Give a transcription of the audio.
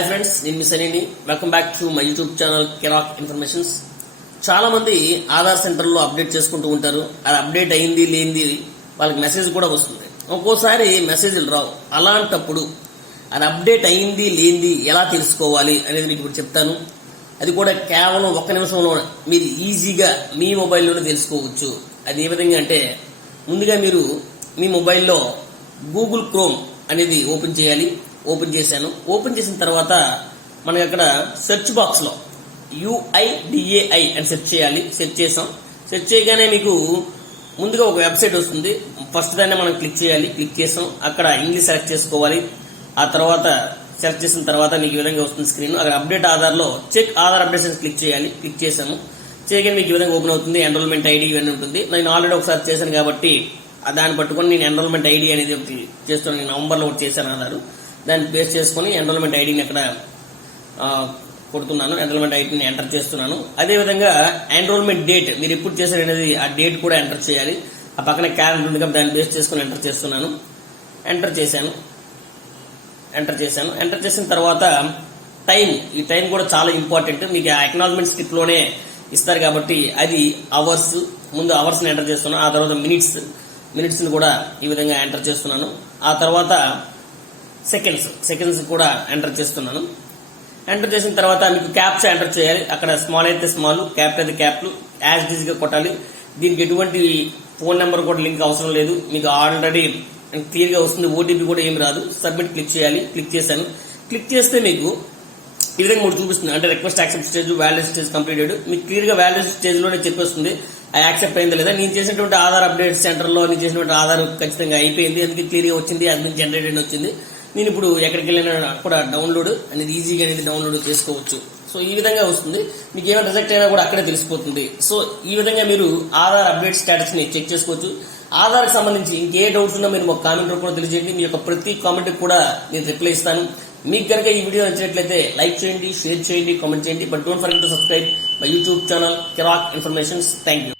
Hi friends, నేను మీ సనీని. Welcome back to my YouTube channel కెరాక్ ఇన్ఫర్మేషన్స్. చాలా మంది ఆధార్ సెంటర్లో అప్డేట్ చేసుకుంటూ ఉంటారు. అది అప్డేట్ అయింది లేనిది వాళ్ళకి మెసేజ్ కూడా వస్తుంది. ఒక్కోసారి మెసేజ్లు రావు. అలాంటప్పుడు అది అప్డేట్ అయింది లేనిది ఎలా తెలుసుకోవాలి అనేది మీకు ఇప్పుడు చెప్తాను. అది కూడా కేవలం 1 నిమిషంలో మీరు ఈజీగా మీ మొబైల్లోనే తెలుసుకోవచ్చు. అది ఏ విధంగా అంటే, ముందుగా మీరు మీ మొబైల్లో గూగుల్ క్రోమ్ అనేది ఓపెన్ చేయాలి. ఓపెన్ చేశాను. ఓపెన్ చేసిన తర్వాత మనకి అక్కడ సెర్చ్ బాక్స్ లో UIDAI అని సెర్చ్ చేయాలి. సెర్చ్ చేసాం. సెర్చ్ చేయగానే మీకు ముందుగా ఒక వెబ్సైట్ వస్తుంది. ఫస్ట్ దాన్ని మనం క్లిక్ చేయాలి. క్లిక్ చేసాం. అక్కడ ఇంగ్లీష్ సెలెక్ట్ చేసుకోవాలి. ఆ తర్వాత సెలెక్ట్ చేసిన తర్వాత మీకు ఈ విధంగా వస్తుంది స్క్రీన్. అక్కడ అప్డేట్ ఆధార్ లో చెక్ ఆధార్ అప్డేట్స్ క్లిక్ చేయాలి. క్లిక్ చేసాము. చేయగానే మీకు ఈ విధంగా ఓపెన్ అవుతుంది. ఎన్రోల్మెంట్ ఐడి ఇవన్నీ ఉంటుంది. నేను ఆల్రెడీ ఒకసారి చేశాను కాబట్టి దాన్ని పట్టుకొని నేను ఎన్రోల్మెంట్ ఐడి అనేది ఒకటి చేస్తాను. నేను నవంబర్లో ఒకటి చేశాను ఆధార్. దాన్ని బేస్ చేసుకుని ఎన్రోల్మెంట్ ఐడిని అక్కడ కొడుతున్నాను. ఎన్రోల్మెంట్ ఐడిని ఎంటర్ చేస్తున్నాను. అదేవిధంగా ఎన్రోల్మెంట్ డేట్ మీరు ఎప్పుడు చేశారు అనేది ఆ డేట్ కూడా ఎంటర్ చేయాలి. ఆ పక్కన క్యాలెండర్ ఉంది కాబట్టి దాన్ని బేస్ చేసుకుని ఎంటర్ చేస్తున్నాను. ఎంటర్ చేశాను. ఎంటర్ చేసిన తర్వాత టైం, ఈ టైం కూడా చాలా ఇంపార్టెంట్. మీకు ఆ అక్నాలజ్మెంట్ స్లిప్ లోనే ఇస్తారు కాబట్టి అది అవర్స్. ముందు అవర్స్ ని ఎంటర్ చేస్తున్నాను. ఆ తర్వాత మినిట్స్ ని కూడా ఈ విధంగా ఎంటర్ చేస్తున్నాను. ఆ తర్వాత సెకండ్స్ కూడా ఎంటర్ చేస్తున్నాను. ఎంటర్ చేసిన తర్వాత మీకు క్యాప్చా ఎంటర్ చేయాలి. అక్కడ స్మాల్ అయితే స్మాల్, క్యాపిటల్ అయితే క్యాపిటల్, యాజ్ డిజ్ గా కొట్టాలి. దీనికి ఎటువంటి ఫోన్ నెంబర్ కూడా లింక్ అవసరం లేదు. మీకు ఆల్రెడీ క్లియర్ గా వస్తుంది. ఓటీపీ కూడా ఏమి రాదు. సబ్మిట్ క్లిక్ చేయాలి. క్లిక్ చేశాను. క్లిక్ చేస్తే మీకు ఈ విధంగా మూడు చూపిస్తుంది. అంటే request accept stage, valid stage completed. మీకు క్లియర్ గా వ్యాలిడ్ స్టేజ్ లోనే చెప్పేస్తుంది అది యాక్సెప్ట్ అయిందా లేదా. నేను చేసినటువంటి ఆధార్ అప్డేట్ సెంటర్ లో నేను చేసినటువంటి ఆధార్ ఖచ్చితంగా అయిపోయింది. అందుకే క్లియర్ గా వచ్చింది. అది జనరేట్ వచ్చింది. నేను ఇప్పుడు ఎక్కడికి వెళ్ళినా కూడా డౌన్లోడ్ అనేది ఈజీగా అనేది డౌన్లోడ్ చేసుకోవచ్చు. సో ఈ విధంగా వస్తుంది. మీకు ఏమైనా రిజెక్ట్ అయినా కూడా అక్కడే తెలిసిపోతుంది. సో ఈ విధంగా మీరు ఆధార్ అప్డేట్ స్టేటస్ ని చెక్ చేసుకోవచ్చు. ఆధార్ కి సంబంధించి ఇంకే డౌట్స్ ఉన్నా మీరు ఒక కామెంట్ రూపంలో తెలియజేయండి. మీ యొక్క ప్రతి కామెంట్ కూడా నేను రిప్లై ఇస్తాను. మీకు కనుక ఈ వీడియో నచ్చినట్లయితే లైక్ చేయండి, షేర్ చేయండి, కామెంట్ చేయండి. But don't forget to subscribe my YouTube channel కెరాక్ ఇన్ఫర్మేషన్స్. Thank you.